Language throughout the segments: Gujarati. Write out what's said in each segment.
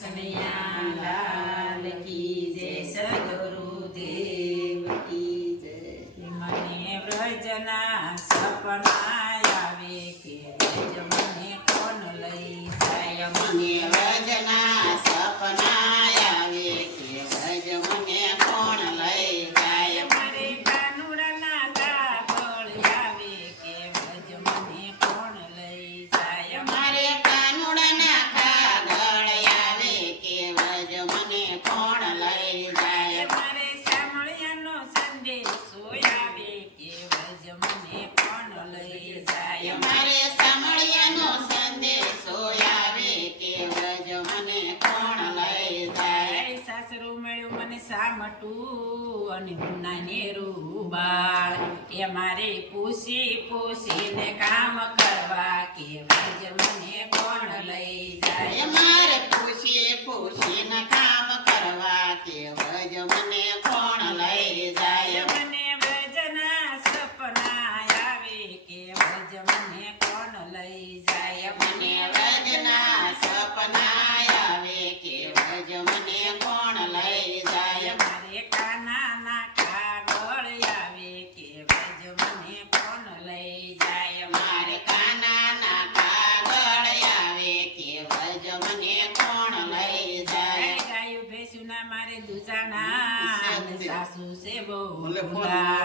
કનૈયા લાલ કી જય, સદગુરુદેવ કી જય. મને વ્રજના સપના આવે કે વ્રજ મને કોણ લઈ જાય. મને વ્રજના સપના આવે કે વ્રજ મને કોણ લઈ જાય. મારે કાનુડાના કાગળ આવે કે વ્રજ મને કોણ લઈ જાય. મારે કાનુડાના કાગળ આવે કે વ્રજ મને કોણ લઈ જાય. મારે સામળિયાનો સંદેશો આવે કે વ્રજ મને કોણ લઈ જાય. મારે સામળિયાનો સંદેશો આવે કે વ્રજ મને કોણ લઈ જાય. સાસરું મળ્યું મને સામટું અને હું નાનેરું બાળ. એ મારે પૂછીને કામ કરવા કે વ્રજ મને કોણ લઈ જાય. મારે પૂછીને કામ કરવા કે વ્રજ મને કોણ લઈ જાય. મને વ્રજના સપના આવે કે વ્રજ મને કોણ લઈ જાય. મને વ્રજના સપના આવે કે વ્રજ મને કોણ લઈ જાય. મારે કાનાના કાગળ આવે કે વ્રજ મને કોણ લઈ જાય. મારે કાનાના કાગળ આવે કે વ્રજ મને કોણ લઈ જાય. ગાયું ભેંસુના મારે દુજાના સાસુ છે બહુ ભલે ભૂલા,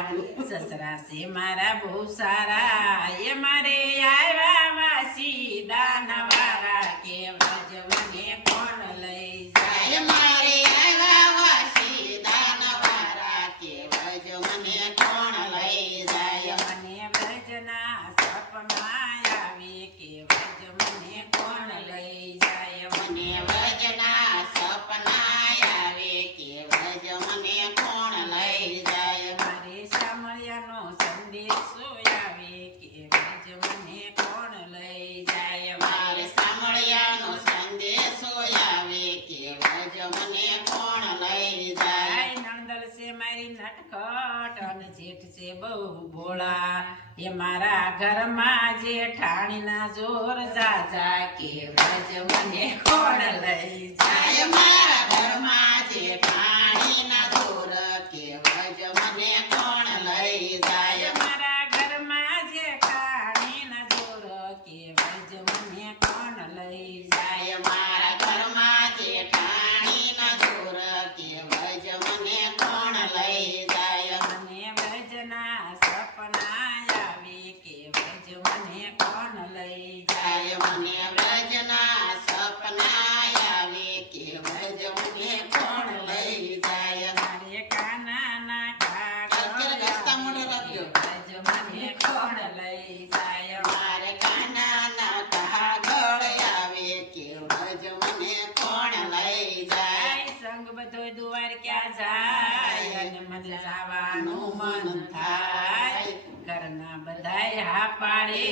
સસરા છે મારા બહુ સારા. એ મારે આવ્યા વાસી દાનવારા કે વ્રજ મને કોણ લઈ જાય. મારે આવ્યા વાસી દાનવારા કે વ્રજ મને કોણ લઈ જાય. મને વ્રજના સપના આવે કે વ્રજ મને કોણ લઈ જાય. મને વ્રજના સપના આવે કે વ્રજ મને કોણ લઈ જાય. મારે સામળિયાનો સંદેશો આવે કે વ્રજ મને કોણ લઈ જાય. મારે સામળિયાનો સંદેશો આવે કે વ્રજ મને કોણ લઈ જાય. નણંદલ છે મારી નટખટ અને જેઠ છે બહુ ભોળા. એ મારા ઘરમાં જેઠાણીના જોર જાજા કે વ્રજ મને કોણ લઈ જાય. મારા ઘરમાં જે પાણીના જોર કે વ્રજ મને કોણ લઈ જાય. મારા ઘરમાં જેઠાણીના જોર કે વ્રજ મને કોણ લઈ જાય. મારા ઘરમાં જે પાણીના જોર કે વ્રજ મને કોણ લઈ જાય. મને વ્રજના સપના આવે કે વ્રજ મને કોણ લઈ જાય. મને વ્રજના સપના આવે કે વ્રજ મને કોણ લઈ જાય. મારે કાનાના કાગળ રસ્તા મોઢે રાખજો. વ્રજ મને કોણ લઈ જાય. મારે કાનાના કાગળ આવે કે વ્રજ મને કોણ લઈ જાય. સંગ બધો દ્વારકા જાય અને મને જવાનું મન થાય. ઘરના બધાય હા પાડે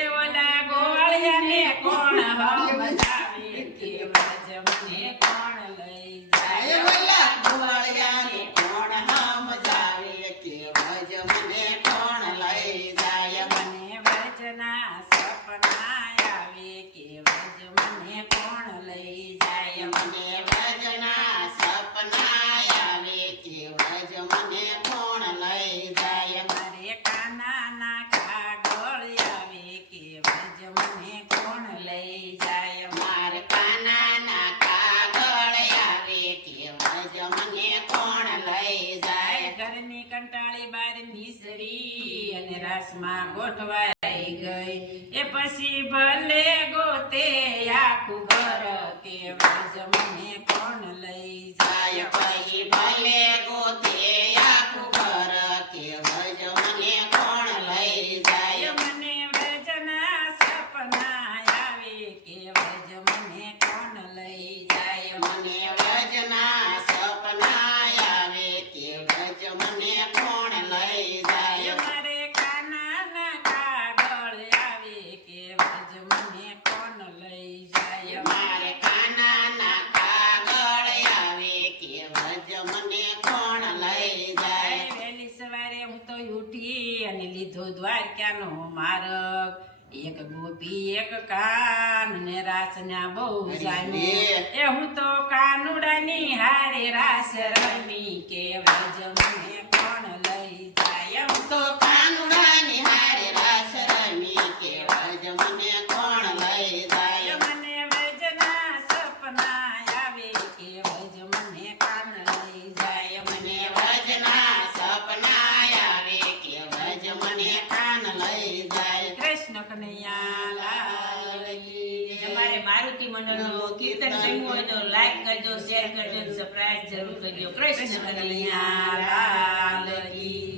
એ ઓલા ગોવાળિયાને કોણ સમજાવે કે વ્રજ મને કોણ લઈ જાય. ઓલા ગોવાળિયાને કોણ સમજાવે કે વ્રજ મને કોણ લઈ જાય. મને વ્રજના સપના આવે કે વ્રજ મને કોણ લઈ જાય. મને વ્રજના સપના આવે કે વ્રજ મને કોણ લઈ જાય. મારે કાનાના કાગળ આવે કે વ્રજ મને કોણ લઈ જાય. મારે કાનાના કાગળ આવે કે વ્રજ મને કોણ લઈ જાય. ઘરની કંટાળી બાર નીસરી અને રાસમાં ગોઠવાઈ ગઈ. એ પછી ભલે ગોતે આખું ઘર કે વ્રજ મને કોણ લઈ જાય. પછી ભલે ગોતે આખું ઘર કે વ્રજ મને કોણ લઈ જાય. મને વ્રજના સપના આવે કે વ્રજ મને કોણ લઈ જાય. મને વ્રજના સપના આવે કે વ્રજ મને કોણ લઈ જાય. મારે કાનાના કાગળ આવે કે વ્રજ મને કોણ લઈ જાય. મારે કાનાના કાગળ આવે કે વ્રજ મને કોણ લઈ જાય. વહેલી સવારે હું તો ઉઠી અને લીધો દ્વારકાનો માર્ગ. એક ગોપી એક કાન ને રાસના બહુ જામ્યું એ હું તો કાનુડાની હારે રાસ રમી કેવજ મને કોણ લઈ જાય હું તો કાનુડાની હારે રાસ રમી કેવજ મને કોણ લઈ જાય મને વૈજના સપના આવે કેવજ મને કાન લઈ જાય મને વજના સપના આવે કેવજ મને કાન લઈ જાય કૃષ્ણ કનૈયા લાલ કી જય. તમારે મારુતિ મંડળનું કીર્તન ગમ્યું હોય તો લાઈક કરજો, શેર કરજો, સબસ્ક્રાઇબ જરૂર કરજો. કૃષ્ણ કૃષ્ણ કનૈયા કનૈયા લાલ કી